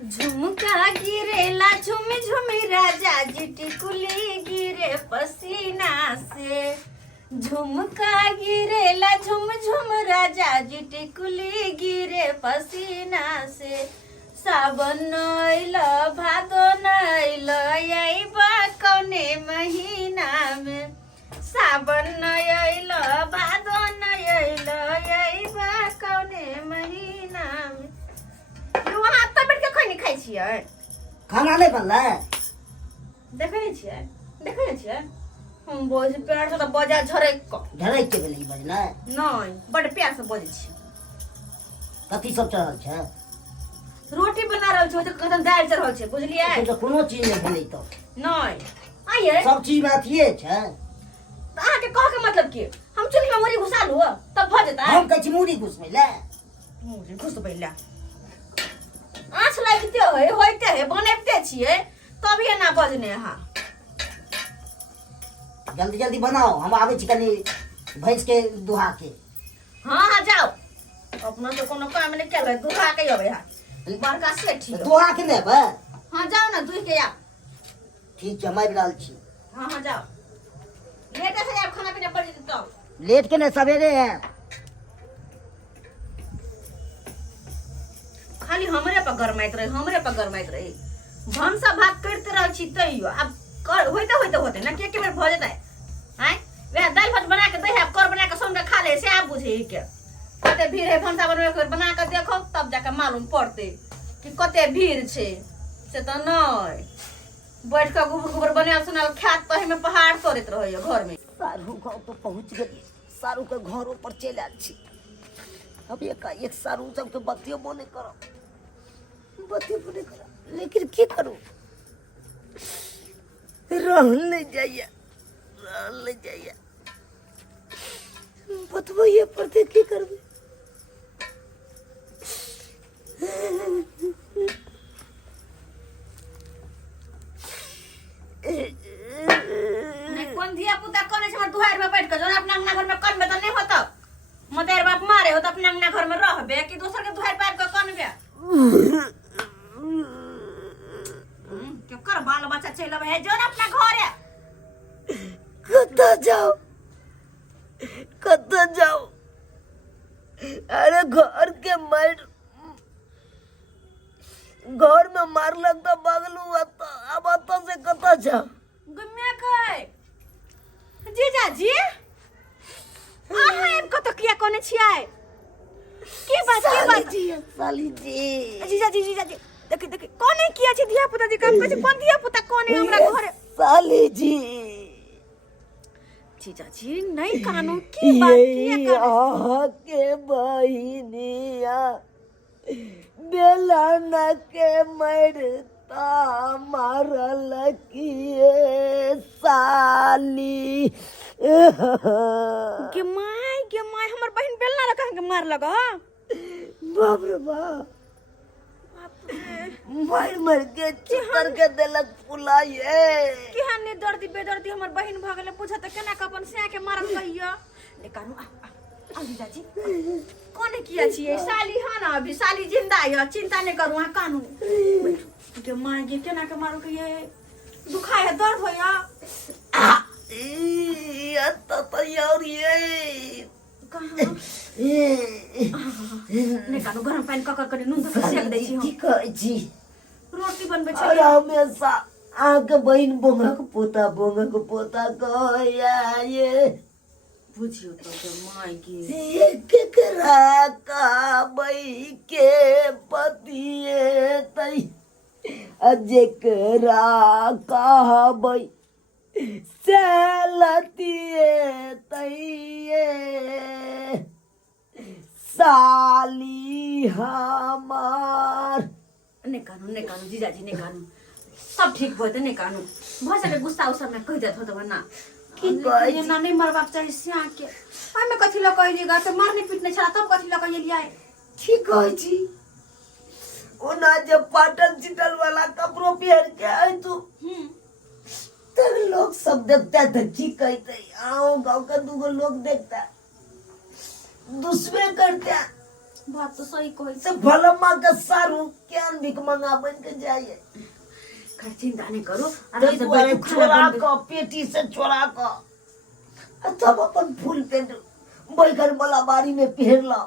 झुमका गिरेला झुमी झुमी राजा जी टिकुली गिरे पसीना से। झुमका गिरेला झुम झुम राजा जी टिकुली गिरे पसीना से। सावन अइल भादो अइल अइबा कौने महीना में। सावन अइल भादो अइल अइबा कौने महीना में। वहाँ तब बैठ के खैनी खाइ छियै? खाना नहीं बनला देखै छियै देखै छियै हम बोझ पेड़ से त बजा झरक क झरक के भेलै बजना नहीं बड़ प्यार से बजै छी। कथी सब चढ़ल छै? रोटी बना रहल छै त कदम दाल चढ़ल छै बुझलियै? तो कोनो चीज नहीं भेलै तो नहीं आइए सब चीज में अथिए छै। त अहाँ के कह के मतलब की हम चुल्ही में मुड़ी घुसा लू तब भ जेतै? हम कहै छी मुड़ी घुसबै ले मुड़ी घुसबै ले आँच लगते है होइते है बनैते छियै तभी एना बजने अहाँ। जल्दी जल्दी बनाओ हम आबै छी कनी भैंस के दुहा के। हाँ हाँ जाओ अपना तो कोनो काम नहीं केलै दुहा के अबै हा बड़का सेठी दुहा के नेबे। हाँ जाओ ना दुह के आ। ठीक छै मारि रहल छी। हाँ हाँ जाओ लेट से जाओ खाना पीना पड़ जेतै तब। लेट के ने सवेरे है खाली हमरे पर गरमाइत रहे हमरे पर गरमाइत रहे भंसा भात करते रह छी तैयो अब कर होइते होइते होते ना के बेर भ जेतै हैं। वह दाल भात बना के दे है कर बना के सोन के खा ले से आप बुझे ही के कते भीड़ है भंसा बनवे के बना के देखो तब जाके मालूम पड़ते कि कते भीड़ छे से त नहीं बैठ के गुबर गुबर बना सुनाल खात पहे में पहाड़ तोड़त रहियो घर में। सारू गाँव तो पहुँच गई सारू के घरों पर चल आयल छी। अब एक सारू सबके बतियो बोने करो बतियो बोने करो लेकिन की करूं रहल नहीं जाइए बतबो ये पड़ते की करबे। कौन धिया पुता कोने से हमर दुआर में बैठ के जोन अपना अंगना घर में कन में त नहीं होता मतेर बाप मारे हो तो अपने अंगना घर में रहबे कि दोसर के दुआर पार के कनबे। के कर बाल बच्चा चल अब है जोन अपना घर है। कत्ता जाओ अरे घर के मार घर में मार लगता बगलू अब अत से कत्ता जाओ गम्या कय जीजा जी आहा एम कत किया कोने छियै की बात साली जी जीजा जी देख कोने किया छै धिया पुता जी काम कहै छै कोन धिया पुता कोने हमरा घर साली जी जीजा जी नहीं कानू की बात किया कर के बहिनिया बेलन के मरता मारल किए साली के माय हमर बहन बेलना लगा के मार लगा बाप रे बाप मर के चितर के देलक फुलाए कि हाने दर्दी बेदर्दी हमर बहन भ गेले पूछा त केना के अपन से के मारल कहियो ले कानू आ जीजा जी कोने किया छियै साली हां ना अभी साली जिंदा है चिंता नहीं करू हां कानू के माय के केना के मारू के ये दुखाय है दर्द होया तो यार ये कहां ने कानू गरम पानी ककर करे नून धके सेक दै छी हम की कहै छी रोटी बनबै छै अरे हमेशा आके बहिन बोंगक पोता कहया ये बुझियो तो के माय के केकरा का बई के पतिए तई जेकरा कहबै सेलतिए तइए साली हमार ने कानू जीजा जी ने कानू सब ठीक होते ने कानू बहुत सारे गुस्सा उस में कह देत हो तो ना की कहै ना नहीं मरबाक चाहिए सिया के ओय में कथि ल कहलिगा त मारने पीटने छला तब कथि ल कहलिया ठीक कहै छी ओना जब पाटल चिटल वाला कपड़ो पहन के आई तू तब लोग सब देखता था ठीक कहते आओ गांव का दूगो लोग देखता दुश्मन करता बात तो सही कहै से भलम्मा के सारू केन भिख मंगा बन के जाइए खैर चिंता नहीं करो ताहि दुआरे चोरा के पेटी से चोरा के तब अपन फूल पेंट बैगन वाला बाड़ी में पहिरला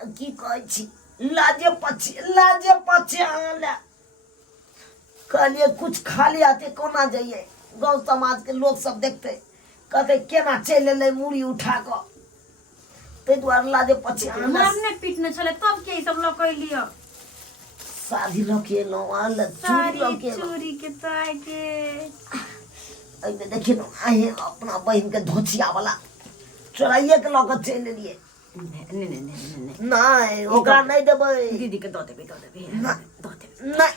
की कहै छी लाजे पछे आले कहलिए कुछ खा ले आते कोना जाइए गांव समाज के लोग सब देखते कहते केना चल ले मुड़ी उठा के ताहि दुआरे लाजे पछे आले मारने पीटने चले तब के ई सब लोग कह लियो शादी लके लो आल चोरी लके लो चोरी के ताय के अइमे देखिन आहे अपना बहन के धोचिया वाला चोराइए के लके चल लिए नहीं नहीं ओकरा नहीं देबै दीदी के दो देबे दो देबे नहीं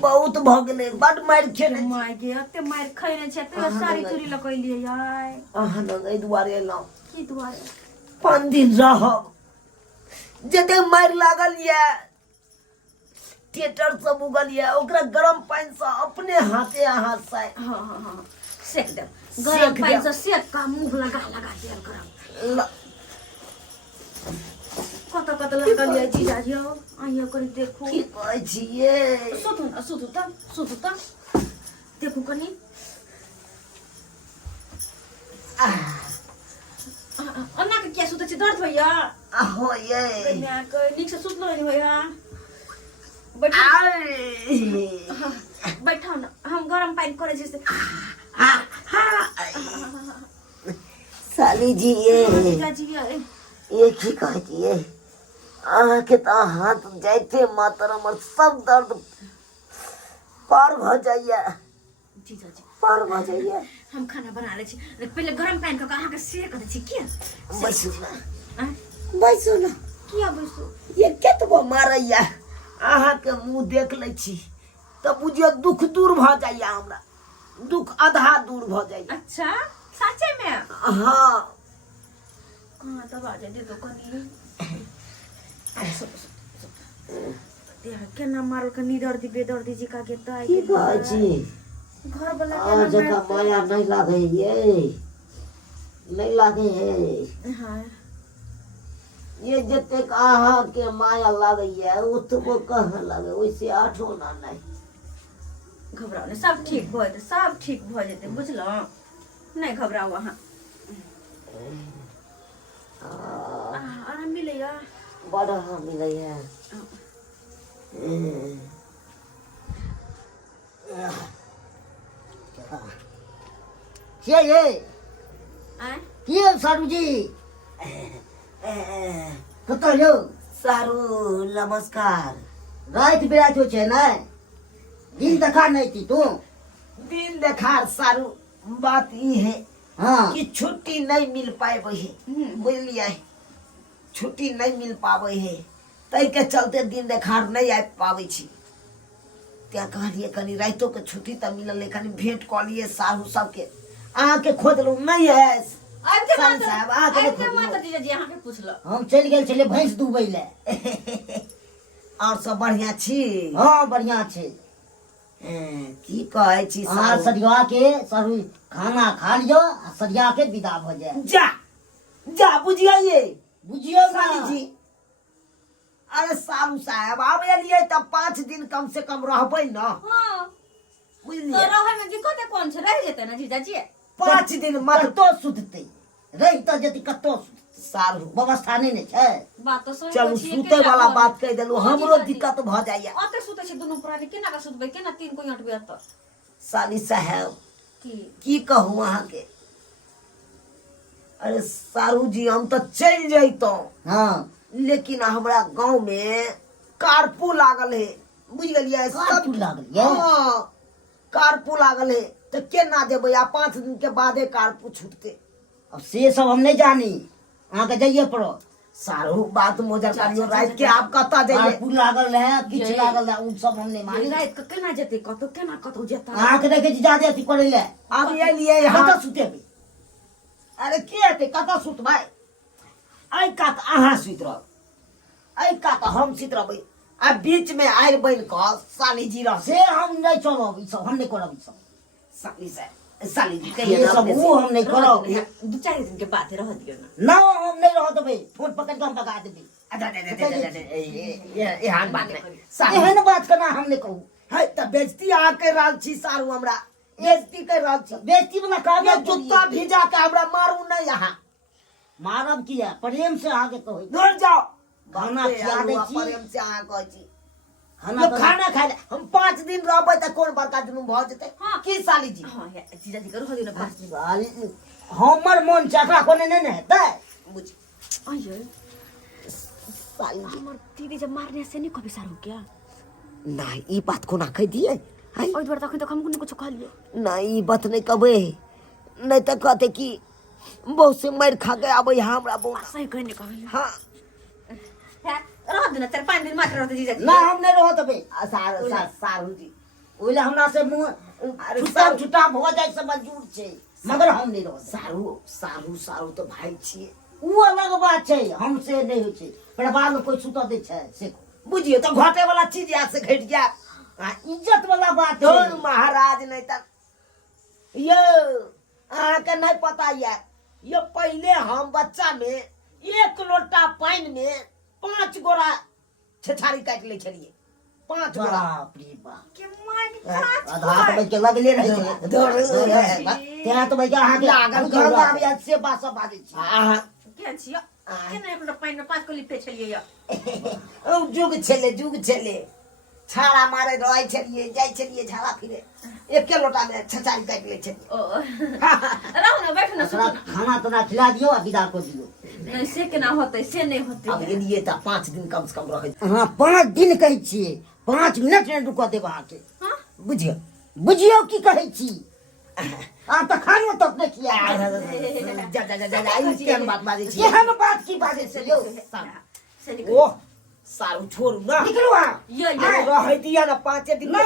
बहुत भ गेलै बड मार खेने माय के अते मार खैने छै तो सारी चोरी ल कइलिए यार अहाँ न एहि दुआरे एलौं की दुआरे 5 दिन रहब जते मार लागल ये थिएटर सब उगल ये ओकरा गरम पानी से अपने हाथे हाथ से हां सेक दे गरम पानी से सेक का मुंह लगा दिया गरम कत लगा लिया जीजा जी आइयो कनी देखो की कहै छी ये सुतु त देखो कनी अन्ना के क्या सुते छी दर्द भैया हो ये कन्या के नीक से सुतलो नहीं भैया बैठो ना हम गरम पानी करे छी से साली जी ये जीजा जी ये की कहै छी ये के तो हाथ जाते मातर हमर सब दर्द पार भ जाइए जीजा जी पार भ जाइए हम खाना बना ले छी पहले गरम पानी के अहाँ के सेक दे छी किया बैसू ना किया बैसू ये केतबो मारैया अहाँ के मुंह देख ले छी तो बुझियो दुख दूर भ जाइए हमरा दुख आधा दूर भ जाइए अच्छा सच्चे में हां हां तब आ जाए तो कनी देख केना मारल के निदर दी बेदर दी जी का के ताई की कहै छी घर वाला आ जका माया नहीं लागे ये नहीं लागे है हां ये जते अहाँ के माया लागे ये उतबो कहाँ लागे ओइसे आठो ना नहीं घबराओ नहीं सब ठीक भ जेते सब ठीक भ जेते बुझलो नहीं घबराओ अहाँ आराम मिलेगा बड़ा हम मिलै है ये आय की सारू जी कतऽ यौ सारू नमस्कार रात बिरात हो छै ने दिन देखा नहीं थी तू दिन देखा सारू बात ई है हाँ कि छुट्टी नहीं मिल पाए है बुझलिए छुट्टी नहीं मिल पावे है तै के चलते दिन देखार नहीं आ पावे छी त्या कहलिए कनी रातो के छुट्टी त मिलल कनी भेंट क लिए साहू सब के अहाँ के खोजलू नहीं है साहब आ के माता जीजा जी अहाँ के पूछलो हम चल गेल छले भैंस दुबै ले और सब बढ़िया छी हां बढ़िया छी की कहै छी साहब सरिया के सारू खाना खा लियो आ सरिया के विदा भ जाए जा बुझियो साली जी अरे सारू साहब आब एलिए तब 5 दिन कम से कम रहबै न हां बुझलिए तो रहै में दिक्कत कोन छै रह जेते ना जीजा जी 5 दिन मत तो सुतते रही त जति कतो सारू व्यवस्था नहीं ने छै बात तो सही चलू सुते वाला बात कह देलु हमरो दिक्कत भ जाइए ओते सुते छै दुनु प्राणी केना का सुतबै केना 3 कोई अटबै त साली साहब की कहूं अहाँ के अरे सारू जी हम तो चल जैतौ हाँ लेकिन हमरा गांव में कारपू लागल है बुझ गलिए कारपू लागल है हां कारपू लागल है तो केना देबै आ 5 दिन के बादे कारपू छूटते अब से सब हम नहीं जानी अहाँ के जाइए पड़ो सारू बात मोजर करियो रात के आप कता जाइए कारपू लागल है किछ लागल है उन सब हम नहीं मानी रात के केना जेते कतो जेता अहाँ के देखे जादे अथी करे ले अब ये लिए यहां त सुतेबे अरे के हेतै कतऽ सुतबै आई कात अहाँ सुत रह आई कात हम सुत रहबै आ बीच में आइ बन क साली जी रह से हम नहीं चलब ई सब हम नहीं करब ई सब साली से साली जी कहिए ये ना सब अपने वो से। हम नहीं रह करो दियो ना, 2-4 दिन के बाद रह दियो ना। ना हम नहीं रहो देबे फोन पकड़ के हम भगा देबे एहन बात नहीं एहन बात करना हम नहीं कहू है त बेइज्जती आ के रहल छी सारू हमरा बेइज्जती कर रहल छी बेइज्जती वाला काम ये जूता भिजा के हमरा मारू नहीं यहाँ मारब किया प्रेम से आगे कहो दूर जाओ खाना बापरे, खिया दै आलू छी। प्रेम से अहाँ कहै छी खाना ये खाना खाए हम 5 दिन रहबै त कोन बड़का जुलूम भ जेतै हाँ। की साली जी हाँ या जीजा जी रह दियो ना 5 दिन। साली हमर मन चकरा कोने नहीं ने हेतै बुझ अयो साली जी हमर दीदी जब मारने से नहीं कभी सारू क्या नहीं ई बात कोना कह दिए है ओइ दुआरे तखन तक हम कुछ कहलिए नहीं ई बात नहीं कहबै नहीं त कहते कि बहुत से मार खा के आबै यहाँ हमरा बहुत सही कहने कहलिए हाँ रह दियो ना 4-5 दिन मात्र रहते जीजा जी। ना हम नहीं रहो देबे सारू जी ओइला हमरा से मुंह छुटा छुटा भ जाय से मंजूर छै मगर हम नहीं रहो सारू सारू सारू तो भाई छिए उ अलग बात छै हमसे नहीं होइ छै परिवार में कोई छूटा दे छै से बुझिए तो घटे वाला चीज यहाँ से घट गया इज्जत वाला बात धोर है महाराज नहीं तक ये अहाँके नहीं पता ये पहले हम बच्चा में 1 लोटा पानी में 5 गोरा छछारी काट ले छलिए 5 गोरा बाप रे बाप के मानी आधा तो भाई के लगले रहे छै तेरा तो भाई अहाँ के लागल घर कौआ। में से बात सब बाजै छी अहाँ के छियो केना एक लोटा पानी में 5 कोली पे छलिए या जुग छले छाड़ा मारे रहे छलिए जाय छलिए झाड़ा फिरे 1 लोटा में छछारी काट ले छलिए ओ रहो ना बैठो ना ओकरा सुनो ना। खाना तना खिला दियो आ विदा कर दियो नहीं से केना होतै से नहीं अब होतै एलिए त 5 दिन कम से कम रहे हाँ 5 दिन कहै छियै 5 मिनट नहीं रुक देब अहाँ के हां बुझिए बुझियो की कहै छी आ त खानो तक नहीं खिया जा ई केहन बात बाजै छी केहन बात की बाजै छै यौ से ओह सारू छोड़ू ना निकलू आ ये रह दिया ना 5 दिन नो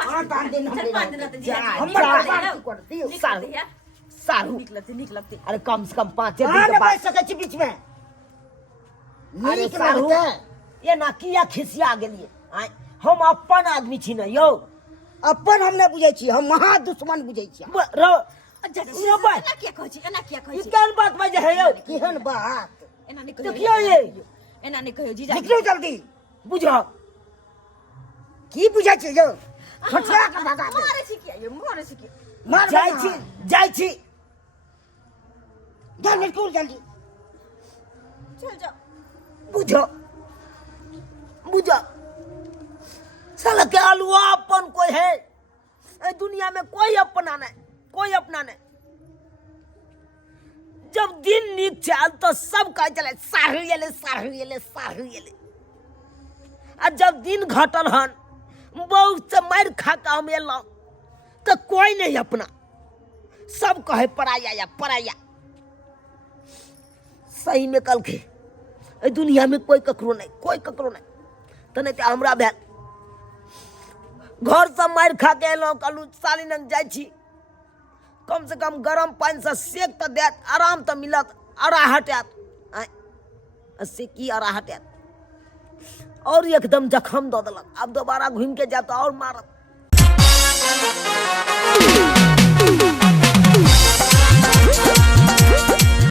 5 दिन हम 5 दिन रहते जीजा जी हमरा बात कर दियो निकलते या सारू निकलते अरे कम से कम 5 दिन कहाँ के न बाद बैठ सकै छी बीच में अरे नीक सारू लगतै ये ना किया खिसिया गेलिए आय हम अपन आदमी छी ना यौ अपन हम नहीं बुझै छी हम महा दुश्मन बुझै छी एना किया कहै छी एना किया कहै ई छी केहन बात बाजे है यौ केहन बात एना नहीं तो कहियो किया ये एना नहीं कहियो जीजा निकलू जल्दी बुझो की बुझै छी यौ छोटका के भगा दे मारे छी किया ये मारे छी किया मार जाय छी जा निकलू जल्दी चल जाओ बुझो साला के आलुआ अपन कोई है ए दुनिया में कोई अपना नहीं जब दिन नीक चल तो सब कह चले साहू एले आ जब दिन घटल हन बहुत से मार खा के हम एलौ तो कोई नहीं अपना सब कहे पराया सही में कल के ए दुनिया में कोई ककरो नहीं तो नहीं तो हमरा भेल घर से मार खा के एलौ कहलू साली नंग जाय छी कम से कम गरम पानी से सेक तो देत आराम तो मिलत अरा हटैत से की अरा हटैत और एकदम जखम दो देलक अब दोबारा घूम के जात और मारत